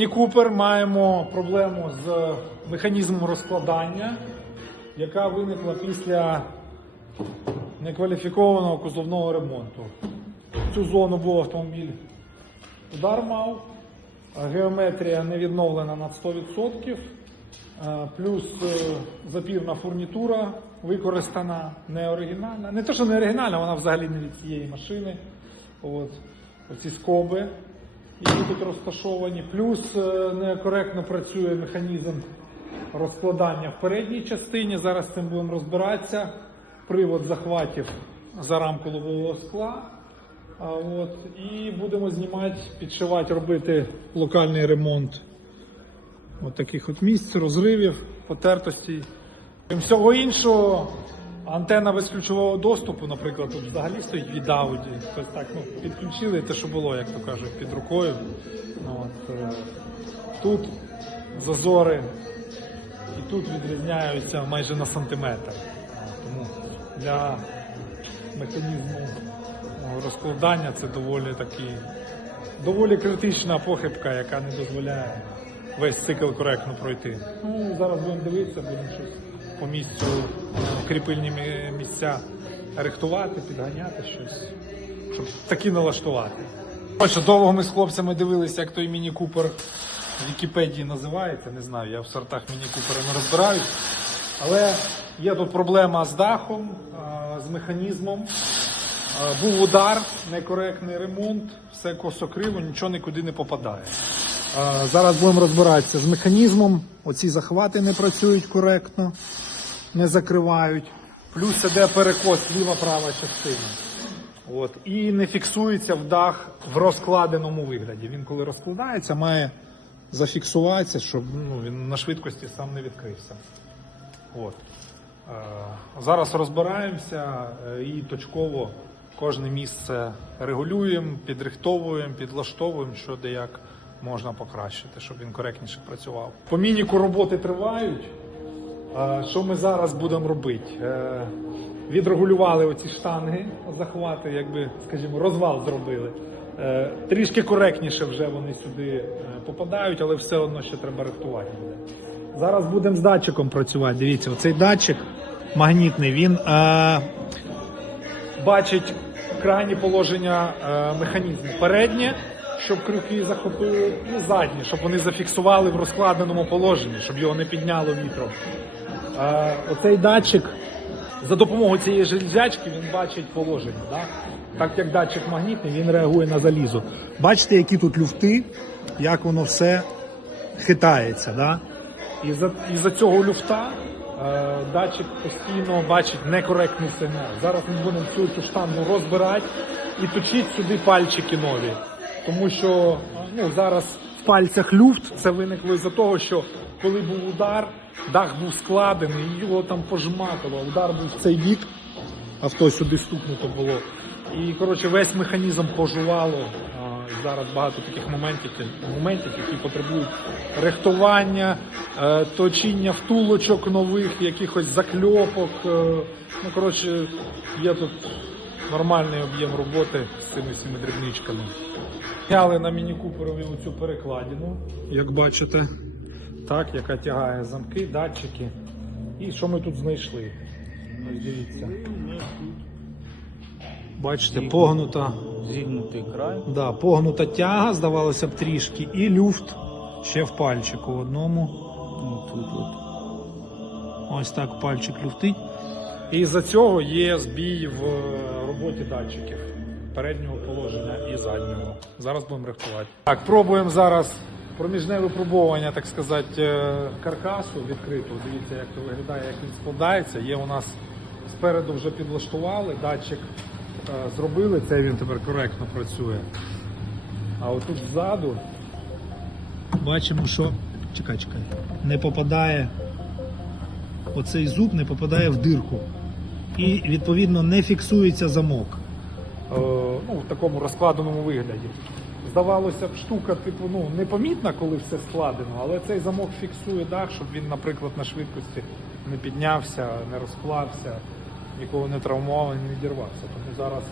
Міні Купер маємо проблему з механізмом розкладання, яка виникла після некваліфікованого кузовного ремонту. Цю зону був автомобіль удар мав, геометрія не відновлена на 100%, е, плюс е, запірна фурнітура використана не оригінальна. Не те, що не оригінальна, вона взагалі не від цієї машини. От. Оці скоби, які тут розташовані. Плюс е, некоректно працює механізм розкладання в передній частині. Зараз з цим будемо розбиратися. Привод захватів за рамку лобового скла. От, і будемо знімати, підшивати, робити локальний ремонт от таких от місць, розривів, потертостей. Всього іншого, антенна безключового доступу, наприклад, тут взагалі стоїть від Audi. Ось так, ну, підключили те, що було, як то кажуть, під рукою. Ну, От, е, тут зазори і тут відрізняються майже на сантиметр. Тому для механізму ну, розкладання це доволі такий доволі критична похибка, яка не дозволяє весь цикл коректно пройти. Ну, зараз будемо дивитися, будемо щось по місцю кріпильні місця рихтувати, підганяти щось, щоб таки налаштувати. Отже, довго ми з хлопцями дивилися, як той міні Купер в Вікіпедії називається. Не знаю, я в сортах міні Купера не розбираюсь. Але є тут проблема з дахом, з механізмом. Був удар, некоректний ремонт, все косо-криво, нічого нікуди не попадає. Зараз будемо розбиратися з механізмом. Оці захвати не працюють коректно, не закривають. Плюс іде перекос ліва-права частина. От. І не фіксується в дах в розкладеному вигляді. Він коли розкладається, має зафіксуватися, щоб ну, він на швидкості сам не відкрився. От. Е, Зараз розбираємося е, і точково кожне місце регулюємо, підрихтовуємо, підлаштовуємо, що де як можна покращити, щоб він коректніше працював. По мініку роботи тривають. Що ми зараз будемо робити? Е, Відрегулювали оці штанги, захвати, якби, скажімо, розвал зробили. Е, Трішки коректніше вже вони сюди е, попадають, але все одно ще треба рихтувати. Зараз будемо з датчиком працювати. Дивіться, оцей датчик магнітний, він е, бачить крайні положення е, механізму. Переднє, щоб крюки захопили, і заднє, щоб вони зафіксували в розкладеному положенні, щоб його не підняло вітром. Е, оцей датчик за допомогою цієї железячки він бачить положення. Да? Так як датчик магнітний, він реагує на залізо. Бачите, які тут люфти, як воно все хитається. Да? І за, і за цього люфта е, датчик постійно бачить некоректний сигнал. Зараз ми будемо цю, цю штангу розбирати і точити сюди пальчики нові. Тому що ну, зараз в пальцях люфт це виникло із-за того, що коли був удар, дах був складений, його там пожмакало. Удар був в цей бік, авто сюди стукнуто було. І коротше весь механізм пожувало. Зараз багато таких моментів, моментів, які потребують рихтування, е, точіння втулочок нових, якихось закльопок. е, Ну коротше, є тут нормальний об'єм роботи з цими всіми дрібничками. Зняли на міні-куперові оцю перекладину, як бачите, так, яка тягає замки, датчики. І що ми тут знайшли? Ось дивіться. Бачите, погнута, Зігнутий край. да, погнута тяга, здавалося б, трішки, і люфт ще в пальчику одному. Ну, тут. Ось так пальчик люфтить. І за цього є збій в е, роботі датчиків переднього положення і заднього. Зараз будемо рихтувати. Так, пробуємо зараз проміжне випробування, так сказати, е, каркасу відкритого. Дивіться, як це виглядає, як він складається. Є у нас спереду вже підлаштували, датчик е, зробили, це він тепер коректно працює. А отут ззаду бачимо, що чекай, чекай, не попадає оцей зуб не попадає в дирку. І відповідно не фіксується замок. Е, ну, в такому розкладеному вигляді. Здавалося б, штука, типу, ну, непомітна, коли все складено, але цей замок фіксує дах, щоб він, наприклад, на швидкості не піднявся, не розклався, нікого не травмував, не відірвався. Тому зараз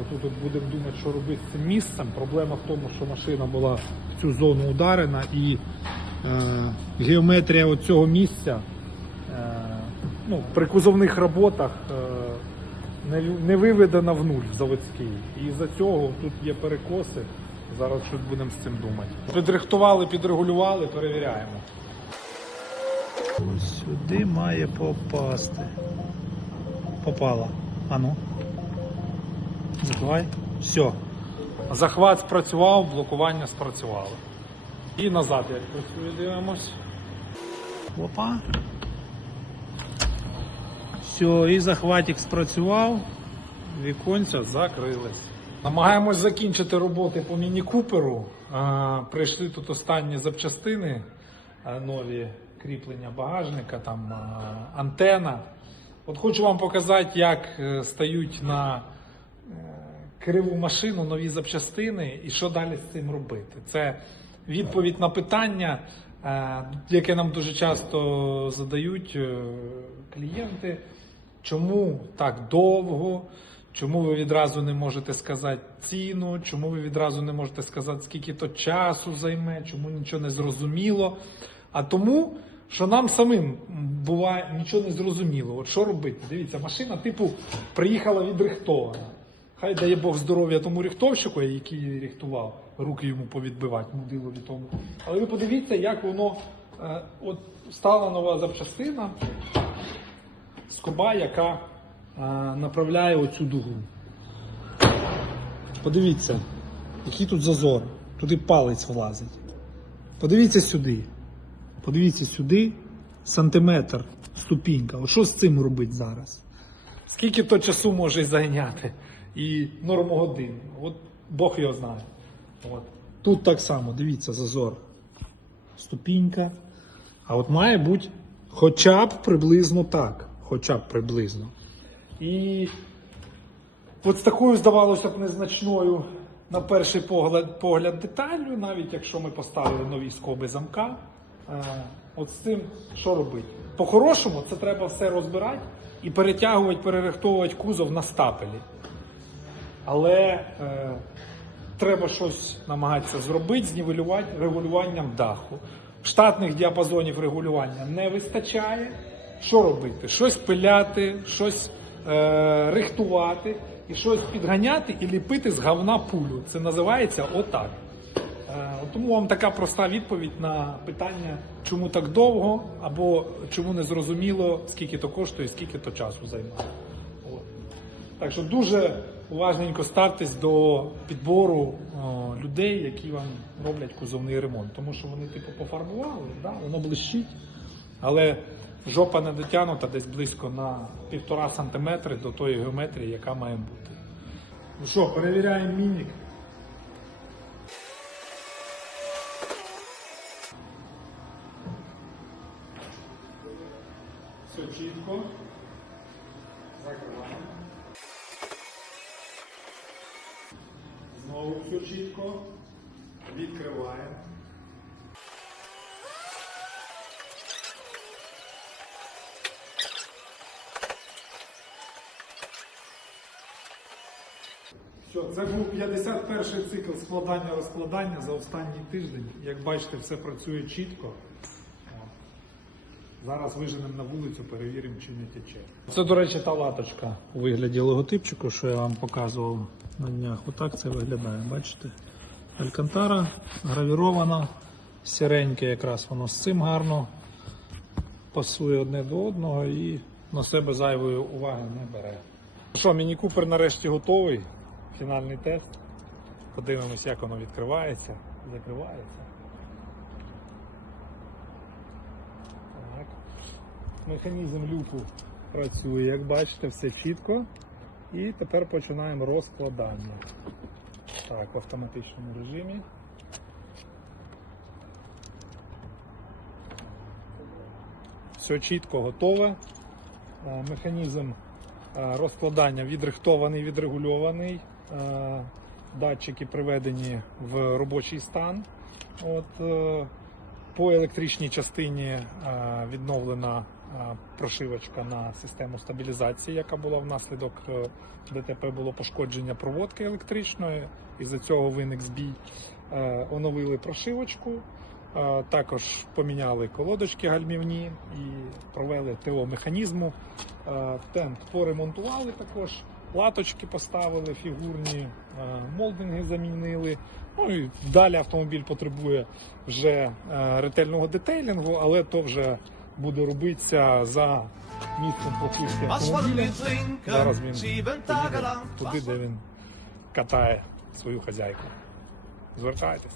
отут от будемо думати, що робити з цим місцем. Проблема в тому, що машина була в цю зону ударена і е, геометрія цього місця е, ну, при кузовних роботах е, не, не виведена в нуль в заводський. І за цього тут є перекоси. Зараз щось будемо з цим думати. Підрихтували, підрегулювали, перевіряємо. Ось сюди має попасти. Попала. Ану. Закривай. Все. Захват спрацював, блокування спрацювало. І назад як працює, дивимось. Опа. Все, і захватик спрацював. Віконця закрились. Намагаємось закінчити роботи по міні-куперу. Прийшли тут останні запчастини, нові кріплення багажника, там антена. От хочу вам показати, як е, стають на е, криву машину нові запчастини і що далі з цим робити. Це відповідь на питання, е, яке нам дуже часто задають клієнти. Чому так довго? Чому ви відразу не можете сказати ціну? Чому ви відразу не можете сказати, скільки то часу займе, чому нічого не зрозуміло? А тому, що нам самим буває нічого не зрозуміло. От що робити? Дивіться, машина, типу, приїхала відрихтована. Хай дає Бог здоров'я тому рихтовщику, який її рихтував, руки йому повідбивати, мудилові тому. Але ви подивіться, як воно е, от стала нова запчастина скоба, яка е, направляє оцю дугу. Подивіться, який тут зазор. Туди палець влазить. Подивіться сюди. Подивіться сюди. Сантиметр ступінька. От що з цим робити зараз? Скільки то часу може зайняти? І норму годин. От Бог його знає. От. Тут так само, дивіться, зазор. Ступінька. А от має бути хоча б приблизно так. Хоча б приблизно. І от з такою, здавалося б, незначною на перший погляд, погляд деталлю, навіть якщо ми поставили нові скоби замка, е, от з цим що робити? По-хорошому, це треба все розбирати і перетягувати, перерихтовувати кузов на стапелі. Але е, треба щось намагатися зробити, знівелювати регулюванням даху. Штатних діапазонів регулювання не вистачає. Що робити? Щось пиляти, щось е, рихтувати і щось підганяти і ліпити з говна пулю. Це називається отак. Е, тому вам така проста відповідь на питання, чому так довго, або чому не зрозуміло, скільки то коштує, скільки то часу займає. От. Так що дуже уважненько ставтесь до підбору о, людей, які вам роблять кузовний ремонт. Тому що вони типу пофарбували, да, воно блищить, але жопа не дотягнута десь близько на півтора сантиметри до тої геометрії, яка має бути. Ну що, перевіряємо мінік. Все чітко. Закриваємо. Знову все чітко. Відкриваємо. Все, це був 51 цикл складання-розкладання за останній тиждень. Як бачите, все працює чітко. Зараз виженемо на вулицю, перевіримо, чи не тече. Це, до речі, та латочка у вигляді логотипчику, що я вам показував на днях. Отак це виглядає. Бачите? Алькантара гравірована, сіреньке якраз воно з цим гарно пасує одне до одного і на себе зайвої уваги не бере. Що, міні-купер нарешті готовий. Фінальний тест. Подивимось, як воно відкривається, закривається. Так. Механізм люку працює, як бачите, все чітко. І тепер починаємо розкладання. Так, в автоматичному режимі. Все чітко готове. Е, Механізм е, розкладання відрихтований, відрегульований. Е, Датчики приведені в робочий стан. От, е, по електричній частині е, відновлена прошивочка на систему стабілізації, яка була внаслідок ДТП було пошкодження проводки електричної, і за цього виник збій. Оновили прошивочку, також поміняли колодочки гальмівні і провели ТО механізму. Тент поремонтували також, латочки поставили фігурні, е, молдинги замінили. Ну і далі автомобіль потребує вже е, ретельного детейлінгу, але то вже буде робитися за місцем покупки автомобіля. Зараз він туди, де він катає свою хазяйку. Звертайтесь.